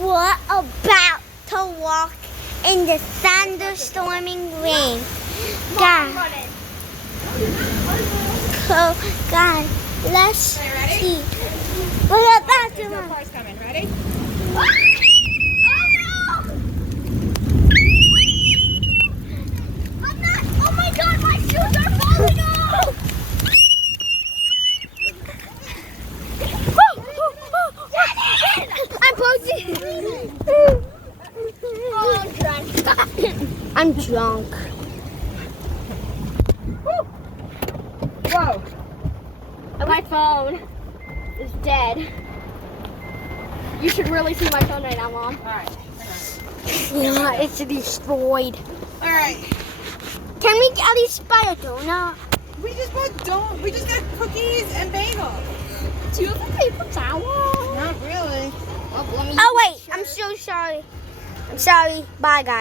we're about to walk in the thunderstorming rain. God. So, God, let's see. Look at that. There's no cars coming. Ready? Oh my God, my shoes are falling off! I'm posing. Oh, I'm drunk. I'm drunk. Whoa. My phone is dead. You should really see my phone right now, Mom. All right. Yeah, it's destroyed. All right. Can we at least buy a donut? We just got cookies and bagels. Do you have a paper towel? Not really. Well, let me Oh wait, I'm so sorry. I'm sorry. Bye, guys.